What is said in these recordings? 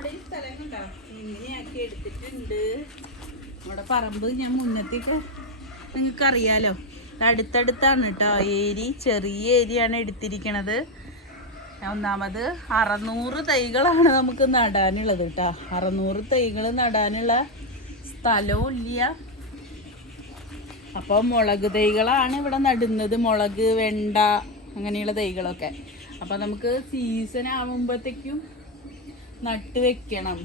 നമ്മുടെ ഈ സ്ഥലം കണ്ടോ ഇങ്ങനെയാക്കി എടുത്തിട്ടുണ്ട്. നമ്മുടെ പറമ്പ് ഞാൻ മുന്നത്തേക്ക് നിങ്ങൾക്ക് അറിയാലോ, അടുത്തടുത്താണ് കേട്ടോ. ചെറിയ ഏരിയാണ് എടുത്തിരിക്കണത്. ഒന്നാമത് 600 തൈകളാണ് നമുക്ക് നടാനുള്ളത് കേട്ടോ. 600 തൈകൾ നടാനുള്ള സ്ഥലവും ഇല്ല. അപ്പോൾ മുളക് തൈകളാണ് ഇവിടെ നടുന്നത്. മുളക്, വെണ്ട അങ്ങനെയുള്ള തൈകളൊക്കെ. അപ്പോൾ നമുക്ക് സീസൺ ആകുമ്പോഴത്തേക്കും നട്ട് വെക്കണം.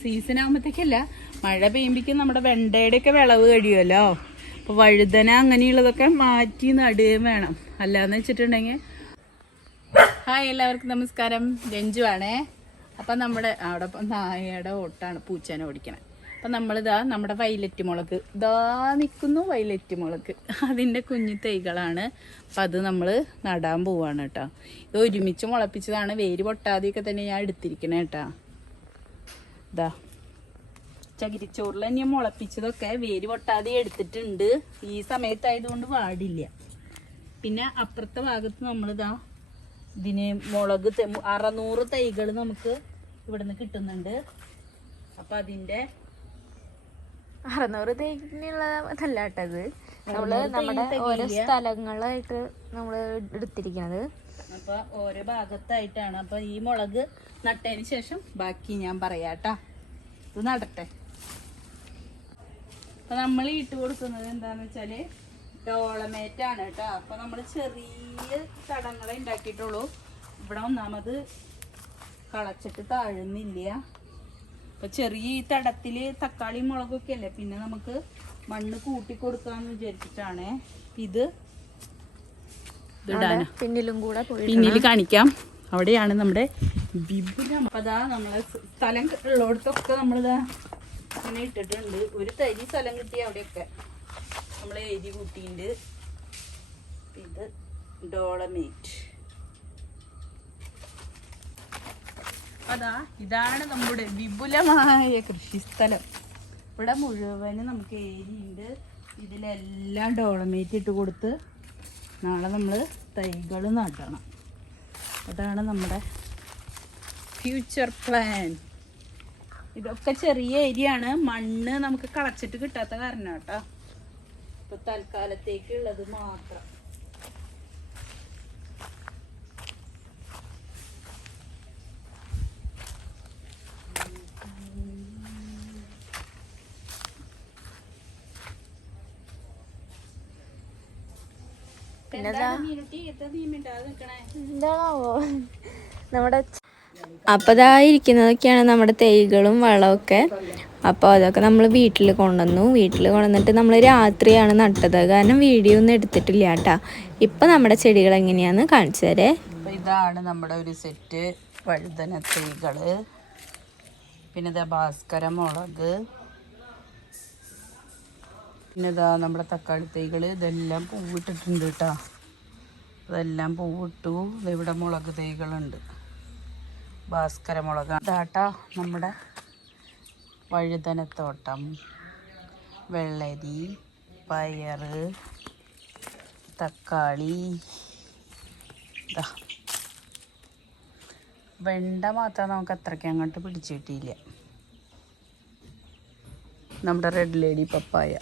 സീസൺ ആകുമ്പോഴത്തേക്കല്ല, മഴ പെയ്യുമ്പോഴേക്കും നമ്മുടെ വെണ്ടയുടെയൊക്കെ വിളവ് കഴിയുമല്ലോ. അപ്പോൾ വഴുതന അങ്ങനെയുള്ളതൊക്കെ മാറ്റി നടുകയും വേണം. അല്ലാന്ന് വെച്ചിട്ടുണ്ടെങ്കിൽ ഹായ്, എല്ലാവർക്കും നമസ്കാരം. രഞ്ജു ആണേ. അപ്പം നമ്മുടെ അവിടെ നായയുടെ ഓട്ടാണ് പൂച്ചേനെ ഓടിക്കണേ. അപ്പം നമ്മളിതാ നമ്മുടെ വൈലറ്റ് മുളക് ഇതാ നിൽക്കുന്നു. വൈലറ്റ് മുളക് അതിൻ്റെ കുഞ്ഞു തൈകളാണ്. അപ്പം അത് നമ്മൾ നടാൻ പോവാണ് കേട്ടോ. ഇത് ഒരുമിച്ച് മുളപ്പിച്ചതാണ്. വേര് പൊട്ടാതെയൊക്കെ തന്നെ ഞാൻ എടുത്തിരിക്കണേ കേട്ടോ. ഇതാ ചകിരിച്ചോറിൽ ഞാൻ മുളപ്പിച്ചതൊക്കെ വേര് പൊട്ടാതെ എടുത്തിട്ടുണ്ട്. ഈ സമയത്തായതുകൊണ്ട് പാടില്ല. പിന്നെ അപ്പുറത്തെ ഭാഗത്ത് നമ്മളിതാ ഇതിന് മുളക് 600 തൈകൾ നമുക്ക് ഇവിടുന്ന് കിട്ടുന്നുണ്ട്. അപ്പം അതിൻ്റെ 600 തൈക്കുള്ളതല്ല കേട്ടത്. നമ്മള് നമ്മുടെ ഓരോ സ്ഥലങ്ങളായിട്ട് നമ്മൾ എടുത്തിരിക്കുന്നത്. അപ്പം ഓരോ ഭാഗത്തായിട്ടാണ്. അപ്പം ഈ മുളക് നട്ടതിന് ശേഷം ബാക്കി ഞാൻ പറയാട്ടാ. ഇത് നടട്ടെ. അപ്പം നമ്മൾ ഇട്ട് കൊടുക്കുന്നത് എന്താണെന്ന് വെച്ചാൽ ഡോളമേറ്റാണ് കേട്ടോ. അപ്പോൾ നമ്മൾ ചെറിയ തടങ്ങളെ ഉണ്ടാക്കിയിട്ടുള്ളൂ. ഇവിടെ ഒന്നാമത് കളച്ചിട്ട് താഴുന്നില്ല. അപ്പോൾ ചെറിയ ഈ തടത്തിൽ തക്കാളി മുളകൊക്കെ അല്ലേ, പിന്നെ നമുക്ക് മണ്ണ് കൂട്ടി കൊടുക്കാമെന്ന് വിചാരിച്ചിട്ടാണ് ഇത് ഇടാൻ. പിന്നിൽ കാണിക്കാം. അവിടെയാണ് നമ്മുടെ വിപുലം. അപ്പോൾ അതാ നമ്മളെ സ്ഥലം ഉള്ളിടത്തൊക്കെ നമ്മളിതാ ഇങ്ങനെ ഇട്ടിട്ടുണ്ട്. ഒരു തരി സ്ഥലം കിട്ടി അവിടെയൊക്കെ നമ്മൾ എഴുതി കൂട്ടിയിട്ടുണ്ട്. ഇത് ഡോളമേറ്റ്. അതാ ഇതാണ് നമ്മുടെ വിപുലമായ കൃഷിസ്ഥലം. ഇവിടെ മുഴുവനും നമുക്ക് ഏരിയുണ്ട്. ഇതിലെല്ലാം ഡോളമേറ്റ് ഇട്ട് കൊടുത്ത് നാളെ നമ്മൾ തൈകൾ നടണം. അതാണ് നമ്മുടെ ഫ്യൂച്ചർ പ്ലാൻ. ഇതൊക്കെ ചെറിയ ഏരിയയാണ്. മണ്ണ് നമുക്ക് കളച്ചിട്ട് കിട്ടാത്ത കാരണം കേട്ടോ. ഇപ്പൊ തൽക്കാലത്തേക്കുള്ളത് മാത്രം. എന്താണാവോ നമ്മുടെ അപ്പതായിരിക്കുന്നതൊക്കെയാണ് നമ്മുടെ തൈകളും വളമൊക്കെ. അപ്പോൾ അതൊക്കെ നമ്മൾ വീട്ടിൽ കൊണ്ടുവന്നിട്ട് നമ്മൾ രാത്രിയാണ് നട്ടത്. കാരണം വീഡിയോ ഒന്നും എടുത്തിട്ടില്ല കേട്ടോ. ഇപ്പം നമ്മുടെ ചെടികൾ എങ്ങനെയാണെന്ന് കാണിച്ചു തരേ. ഇതാണ് നമ്മുടെ ഒരു സെറ്റ് വഴുതന തൈകൾ. പിന്നെ ഇതാ ഭാസ്കര മുളക്. പിന്നെ ഇതാ നമ്മുടെ തക്കാളി തൈകൾ. ഇതെല്ലാം പൂവിട്ടിട്ടുണ്ട് കേട്ടോ. അതെല്ലാം പൂവിട്ടു. ഇവിടെ മുളക് തൈകളുണ്ട്. ഭാസ്കര മുളക്. ഇതാട്ടാ നമ്മുടെ വഴുതനത്തോട്ടം, വെള്ളരി, പയറ്, തക്കാളി. വെണ്ട മാത്രം നമുക്ക് അത്രയ്ക്ക് അങ്ങോട്ട് പിടിച്ചു കിട്ടിയില്ല. നമ്മുടെ റെഡ് ലേഡി പപ്പായ.